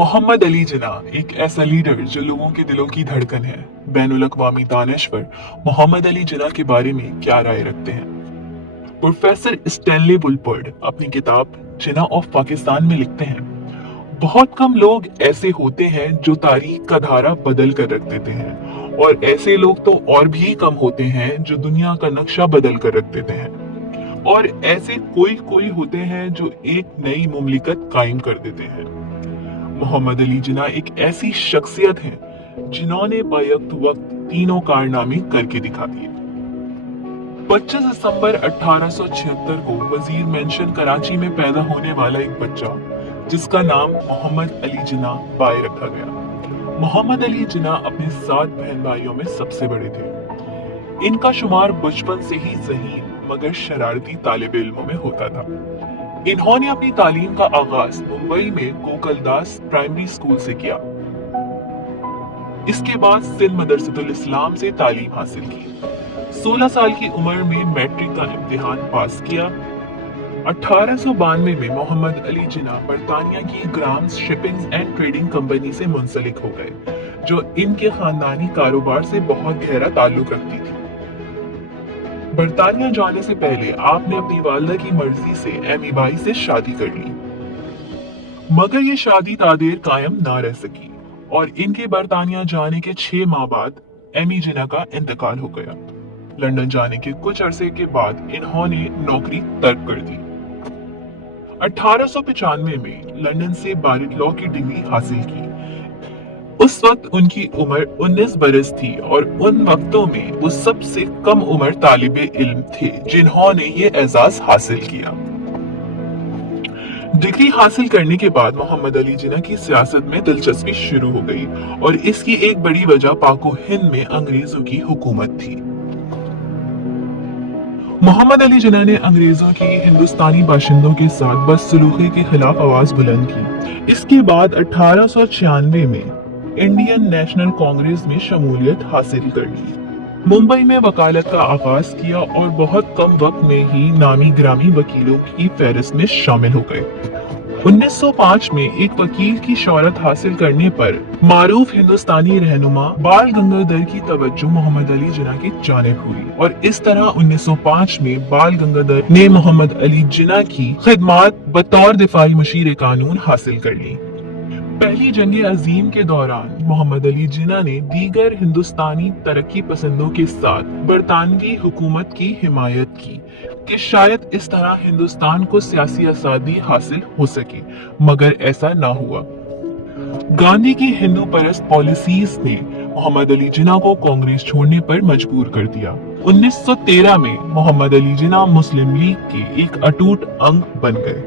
मोहम्मद अली जिन्ना एक ऐसा लीडर जो लोगों के दिलों की धड़कन है। बैनुल अक़वामी दानिश्वर मोहम्मद अली जिन्ना के बारे में क्या राय रखते हैं? प्रोफेसर स्टैनली वुलपर्ड अपनी किताब जिन्ना ऑफ पाकिस्तान में लिखते हैं, बहुत कम लोग ऐसे होते हैं जो तारीख का धारा बदल कर रख देते हैं, और ऐसे लोग तो और भी कम होते हैं जो दुनिया का नक्शा बदल कर रख देते हैं, और ऐसे कोई होते हैं जो एक नई मुमलिकत कायम कर देते हैं। मोहम्मद अली जिन्ना एक ऐसी शख्सियत हैं जिन्होंने बैवक्त वक्त तीनों कारनामे करके दिखा दिए। 25 दिसंबर 1876 को वजीर मेंशन कराची में पैदा होने वाला एक बच्चा जिसका नाम मोहम्मद अली जिन्ना बाय रखा गया। मोहम्मद अली जिन्ना अपने 7 बहन भाइयों में सबसे बड़े थे। इनका शुमार बचपन से ही ज़हीन मगर शरारती तालिब इल्मों में होता था। इन्होंने अपनी तालीम का आगाज मुंबई में गोकुलदास प्राइमरी स्कूल से किया। इसके बाद सिंध मदरसतुल इस्लाम से तालीम हासिल की। 16 साल की उम्र में मैट्रिक का इम्तिहान पास किया। 1892 में मोहम्मद अली जिन्ना बरतानिया की grams shipping and trading company से मुंसलिक हो गए, जो इनके खानदानी कारोबार से बहुत गहरा ताल्लुक रखती थी। बरतानिया जाने से पहले आपने अपनी वालिदा की मर्जी से एमी बाई से शादी कर ली, मगर ये शादी तादेर कायम ना रह सकी और इनके बरतानिया जाने के 6 माह बाद एमी जिन्ना का इंतकाल हो गया। लंदन जाने के कुछ अरसे के बाद इन्होंने नौकरी तर्क कर दी। 1895 में लंदन से बारिक लॉ की डिग्री हासिल की। उस वक्त उनकी उम्र 19 बरस थी और उन वक्तों में वो सबसे कम उम्र तालिबे इल्म थे जिन्होंने ये एजाज हासिल किया। डिग्री हासिल करने के बाद मोहम्मद अली जिन्ना की सियासत में दिलचस्पी शुरू हो गई और इसकी एक बड़ी वजह पाको हिंद में अंग्रेजों की हुकूमत थी। मोहम्मद अली जिन्ना ने अंग्रेजों की हिंदुस्तानी बाशिंदों के साथ बदसलूकी के खिलाफ आवाज बुलंद की। इसके बाद 1896 में इंडियन नेशनल कांग्रेस में शमूलियत हासिल कर ली। मुंबई में वकालत का आगाज किया और बहुत कम वक्त में ही नामी ग्रामी वकीलों की फहरिस्त में शामिल हो गए। 1905 में एक वकील की शोहरत हासिल करने पर मारूफ हिंदुस्तानी रहनुमा बाल गंगाधर की तवज्जो मोहम्मद अली जिन्ना की जानिब हुई और इस तरह 1905 में बाल गंगाधर ने मोहम्मद अली जिन्ना की खिदमात बतौर दिफाई मशीर कानून हासिल कर ली। पहली जंग अजीम के दौरान मोहम्मद अली जिन्ना ने दीगर हिंदुस्तानी तरक्की पसंदों के साथ बरतानवी हुकूमत की हिमायत की कि शायद इस तरह हिंदुस्तान को सियासी आजादी हासिल हो सके, मगर ऐसा ना हुआ। गांधी की हिंदू परस्त पॉलिसीज ने मोहम्मद अली जिन्ना को कांग्रेस छोड़ने पर मजबूर कर दिया। 1913 में मोहम्मद अली जिन्ना मुस्लिम लीग के एक अटूट अंग बन गए।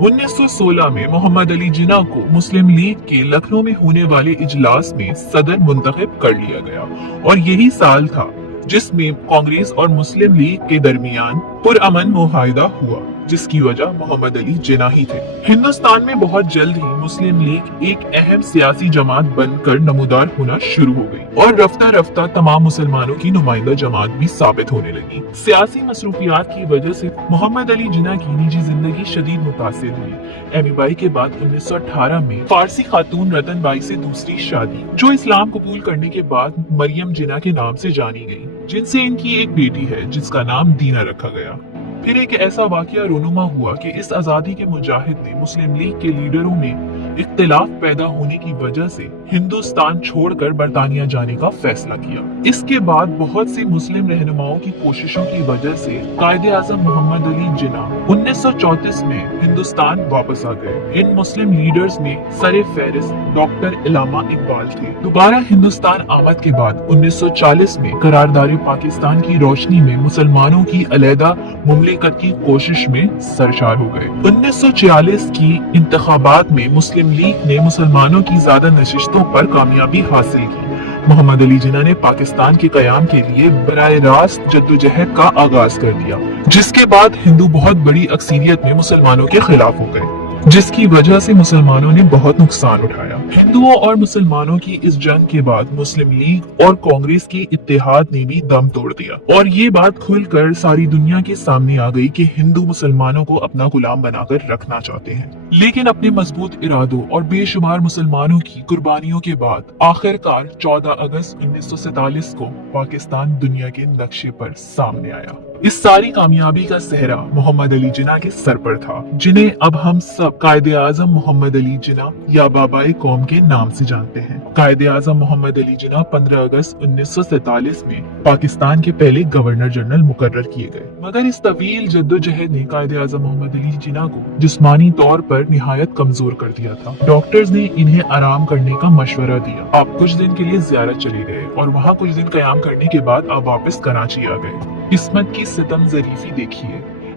1916 में मोहम्मद अली जिन्ना को मुस्लिम लीग के लखनऊ में होने वाले इजलास में सदर मुंतखब कर लिया गया और यही साल था जिसमें कांग्रेस और मुस्लिम लीग के दरमियान पुरअमन मुआहिदा हुआ, जिसकी वजह मोहम्मद अली जिन्ना ही थे। हिंदुस्तान में बहुत जल्द ही मुस्लिम लीग एक अहम सियासी जमात बनकर नमूदार होना शुरू हो गई और रफ्ता रफ्ता तमाम मुसलमानों की नुमाइंदा जमात भी साबित होने लगी। सियासी मसरूफियात की वजह से मोहम्मद अली जिन्ना की निजी जिंदगी शदीद मुतासिर हुई। एमी बाई के बाद 1918 में फारसी खातून रतन बाई से दूसरी शादी, जो इस्लाम कबूल करने के बाद मरियम जिन्ना के नाम से जानी गई, जिनसे इनकी एक बेटी है जिसका नाम दीना रखा गया। फिर एक ऐसा वाकया रोनुमा हुआ कि इस आजादी के मुजाहिद ने मुस्लिम लीग के लीडरों में इख्तिलाफ पैदा होने की वजह से हिंदुस्तान छोड़कर बरतानिया जाने का फैसला किया। इसके बाद बहुत सी मुस्लिम रहनुमाओं की कोशिशों की वजह से कायदे आजम मोहम्मद अली जिन्ना 1934 में हिंदुस्तान वापस आ गए। इन मुस्लिम लीडर्स में सरे फहरिस्त डॉक्टर इलामा इकबाल थे। दोबारा हिंदुस्तान आमद के बाद 1940 में करारदारी पाकिस्तान की रोशनी में मुसलमानों की अलहदा मुमलिकत की कोशिश में सरशार हो गए। 1946 की इंतखाबात में मुस्लिम लीग ने मुसलमानों की ज्यादा नशिस्तों पर कामयाबी हासिल की। मोहम्मद अली जिन्ना ने पाकिस्तान के कयाम के लिए बराह रास्त जद्दोजहद का आगाज कर दिया, जिसके बाद हिंदू बहुत बड़ी अक्सरियत में मुसलमानों के खिलाफ हो गए, जिसकी वजह से मुसलमानों ने बहुत नुकसान उठाया। हिंदुओं और मुसलमानों की इस जंग के बाद मुस्लिम लीग और कांग्रेस के इत्तेहाद ने भी दम तोड़ दिया और ये बात खुलकर सारी दुनिया के सामने आ गई कि हिंदू मुसलमानों को अपना गुलाम बनाकर रखना चाहते हैं। लेकिन अपने मजबूत इरादों और बेशुमार मुसलमानों की कुर्बानियों के बाद आखिरकार 14 अगस्त 1947 को पाकिस्तान दुनिया के नक्शे पर सामने आया। इस सारी कामयाबी का सेहरा मोहम्मद अली जिन्ना के सर पर था, जिन्हें अब हम सब कायदे आजम मोहम्मद अली जिन्ना या बाबाए कौम के नाम से जानते हैं। कायदे आजम मोहम्मद अली जिन्ना 15 अगस्त 1947 में पाकिस्तान के पहले गवर्नर जनरल मुकर्रर किए गए, मगर इस तवील जद्दोजहद ने कायदे आजम मोहम्मद अली जिन्ना को जिस्मानी तौर पर निहायत कमजोर कर दिया था। डॉक्टर्स ने इन्हें आराम करने का मशवरा दिया। आप कुछ दिन के लिए जियारत चले गए और वहाँ कुछ दिन कयाम करने के बाद आप वापस कराची आ गए। किस्मत की सितम ज़रीफी देखिए,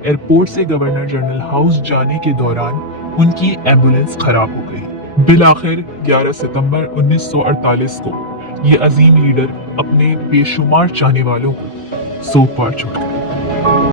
एयरपोर्ट से गवर्नर जनरल हाउस जाने के दौरान उनकी एम्बुलेंस खराब हो गई। बिलाखिर 11 सितंबर 1948 को ये अजीम लीडर अपने बेशुमार चाहने वालों को सौंप पार छूट गए।